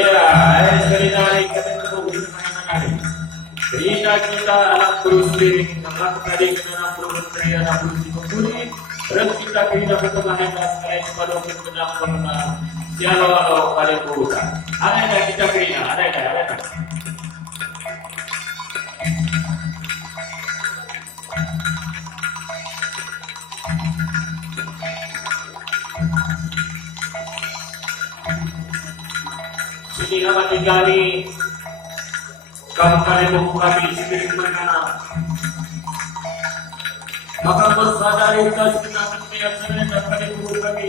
Iya, sekali narik kata berhubung dengan narik. Kerina kita anak terus lirik, anak tadi kena turun dari anak terus dikumpuli. Terus kita kerina pertengahan dan sekali kepada kita pernah sialo pada buka. Ada kita kerina, ada. Sini nama tinggali kamu kali kami sendiri mereka maka bersadari kita sebenarnya melihat saya dan kali kami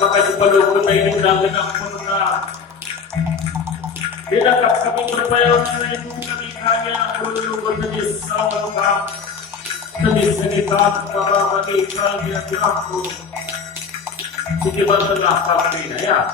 maka sebelum kita ini genang purna tidak kami berupaya untuk itu kami hanya perlu berjenis salam jenis sekitar bahwa bagi kalian aku sekitar tengah kami ya.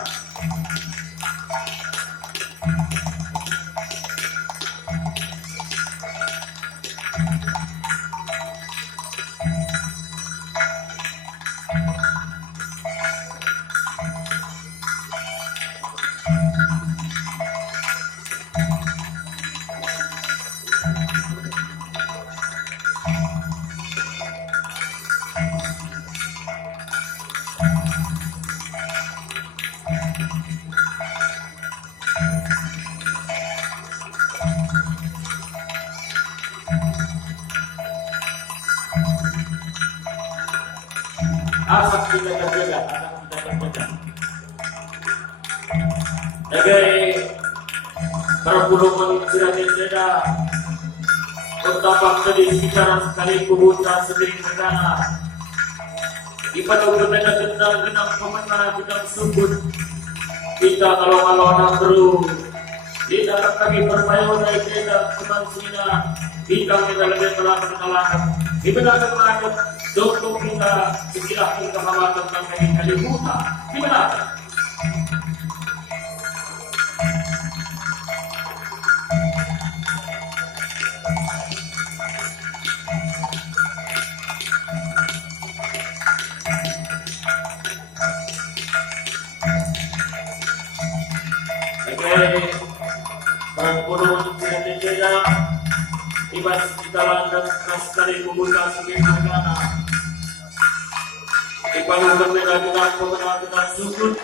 Asap kita terjaga, sebagai berbulu menginspirasi seda terdapat di sekitaran sekali kubutan sendiri negara di pada berbeda genang pemena genang subut kita kalau anak beru kita kami bermain dari kita teman sina kita lebih melakukan di benar melakukan dokter kita sekilas kehamatan kami kali buta di benar. Perpuluhan tidak ibas kita landas sekali membuka sebagai negara dibangun berbeda dengan pemenang sukut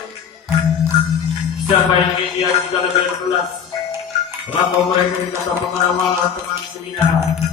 siapa yang ingin dia kita lebih belas maka mereka dikata pengalaman teman seminar